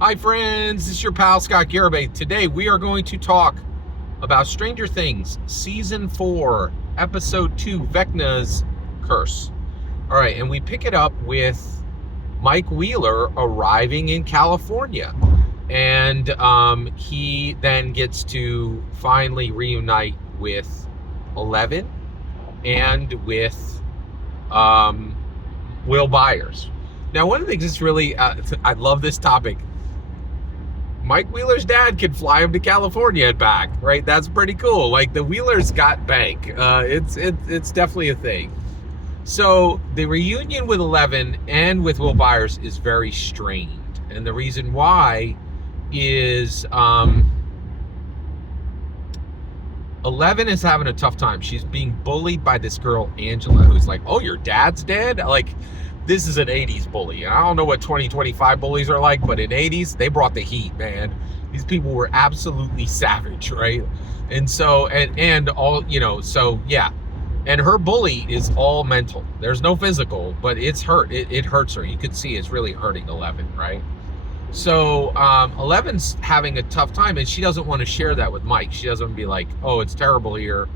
Hi friends, this is your pal Scott Garibay. Today we are going to talk about Stranger Things Season 4, Episode 2, Vecna's Curse. All right, and we pick it up with Mike Wheeler arriving in California. And he then gets to finally reunite with Eleven and with Will Byers. Now, one of the things that's really, I love this topic. Mike Wheeler's dad could fly him to California and back, right? That's pretty cool. Like, the Wheelers got bank. It's definitely a thing. So the reunion with Eleven and with Will Byers is very strained, and the reason why is Eleven is having a tough time. She's being bullied by this girl Angela, who's like, "Oh, your dad's dead?" Like, this is an 80s bully. I don't know what 2025 bullies are like, but in 80s, they brought the heat, man. These people were absolutely savage, right? And so, and all, so yeah. And her bully is all mental. There's no physical, but it's hurt. It hurts her. You could see it's really hurting Eleven, right? So Eleven's having a tough time, and she doesn't want to share that with Mike. She doesn't want to be like, "Oh, it's terrible here.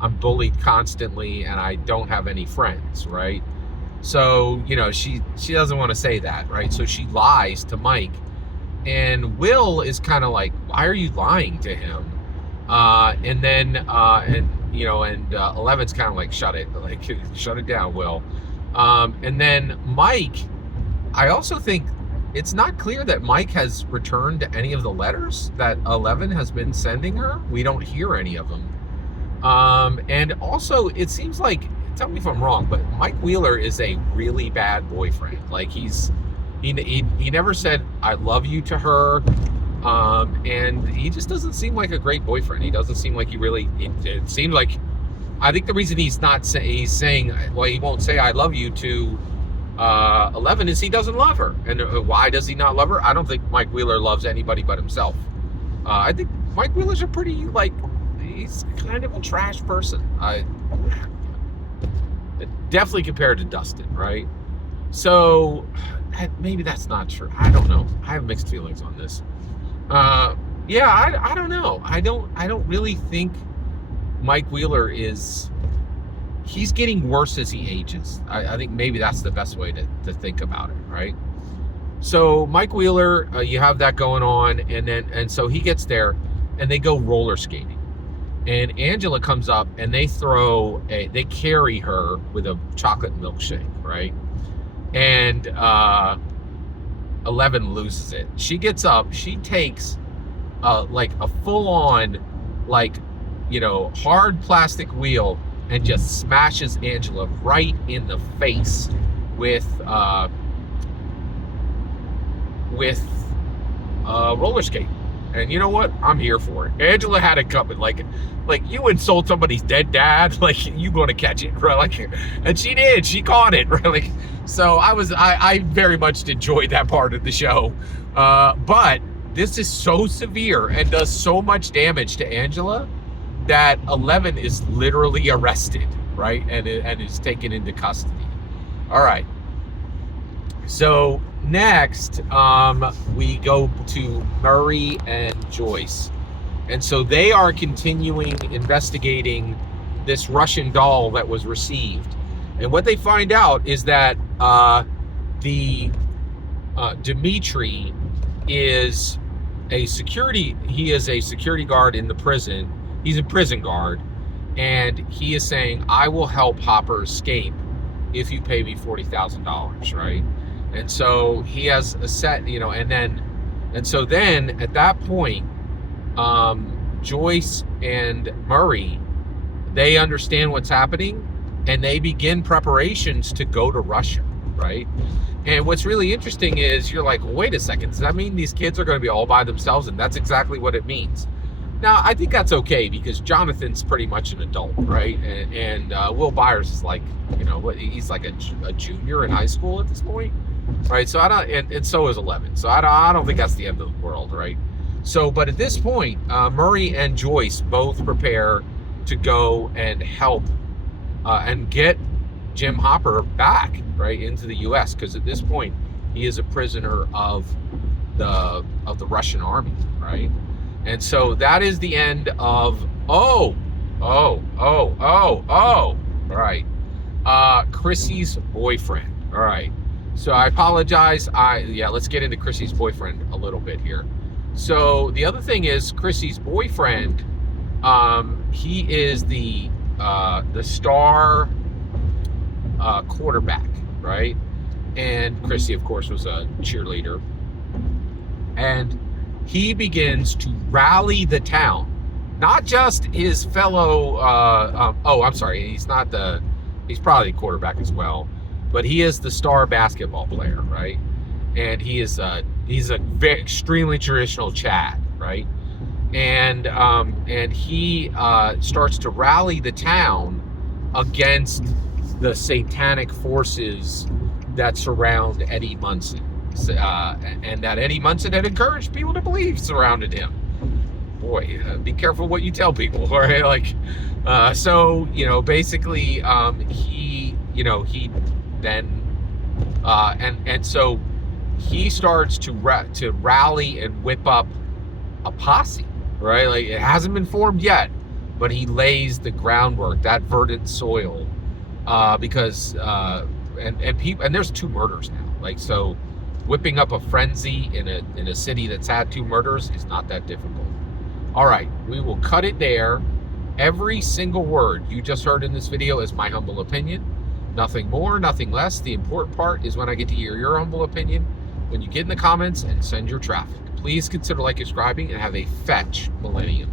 I'm bullied constantly, and I don't have any friends," right? So, she doesn't want to say that, right? So she lies to Mike, and Will is kind of like, "Why are you lying to him?" And then, Eleven's kind of like, "Shut it, like, shut it down, Will." And then Mike, I also think it's not clear that Mike has returned any of the letters that Eleven has been sending her. We don't hear any of them. And also, it seems like, tell me if I'm wrong, but Mike Wheeler is a really bad boyfriend. Like, he never said "I love you" to her, and he just doesn't seem like a great boyfriend. He doesn't seem like he really. It seemed like, I think the reason he's saying, well, he won't say "I love you" to Eleven is he doesn't love her. And why does he not love her? I don't think Mike Wheeler loves anybody but himself. I think Mike Wheeler's a pretty, he's kind of a trash person. Definitely compared to Dustin, right? So maybe that's not true. I don't know. I have mixed feelings on this. I don't know. I don't really think Mike Wheeler he's getting worse as he ages. I think maybe that's the best way to think about it, right? So Mike Wheeler, you have that going on, and so he gets there, and they go roller skating. And Angela comes up, and they carry her with a chocolate milkshake, right? And Eleven loses it. She gets up, she takes like a full-on, hard plastic wheel, and just smashes Angela right in the face with roller skate. And you know what? I'm here for it. Angela had it coming. Like you insult somebody's dead dad, like, you going to catch it, right? Like, and she did. She caught it, really. So I very much enjoyed that part of the show. But this is so severe and does so much damage to Angela that Eleven is literally arrested, right? And is taken into custody. All right. So next, we go to Murray and Joyce. And so they are continuing investigating this Russian doll that was received. And what they find out is that Dimitri is a security guard in the prison. He's a prison guard, and he is saying, "I will help Hopper escape if you pay me $40,000, right?" And so he has a set, and so then at that point, Joyce and Murray, they understand what's happening, and they begin preparations to go to Russia, right? And what's really interesting is, you're like, wait a second, does that mean these kids are going to be all by themselves? And that's exactly what it means. Now, I think that's okay, because Jonathan's pretty much an adult, right? And Will Byers is like, he's like a junior in high school at this point, right? So and so is 11. So I don't think that's the end of the world, right? So, but at this point, Murray and Joyce both prepare to go and help and get Jim Hopper back, right, into the U.S., because at this point, he is a prisoner of the Russian army, right? And so that is the end of all right. Chrissy's boyfriend. All right. So I apologize. Let's get into Chrissy's boyfriend a little bit here. So the other thing is Chrissy's boyfriend. He is the star quarterback, right? And Chrissy, of course, was a cheerleader. And he begins to rally the town, not just his fellow. I'm sorry, he's probably the quarterback as well, but he is the star basketball player, right? And he's a very extremely traditional Chad, right? And he starts to rally the town against the satanic forces that surround Eddie Munson, and that Eddie Munson had encouraged people to believe surrounded him. Boy, be careful what you tell people, right? Like, so basically, he then so he starts to rally and whip up a posse, right? Like, it hasn't been formed yet, but he lays the groundwork, that verdant soil, because and there's 2 murders now. Like, so whipping up a frenzy in a city that's had 2 murders is not that difficult. All right, we will cut it there. Every single word you just heard in this video is my humble opinion. Nothing more, nothing less. The important part is when I get to hear your humble opinion, when you get in the comments and send your traffic. Please consider subscribing and have a fetch millennium.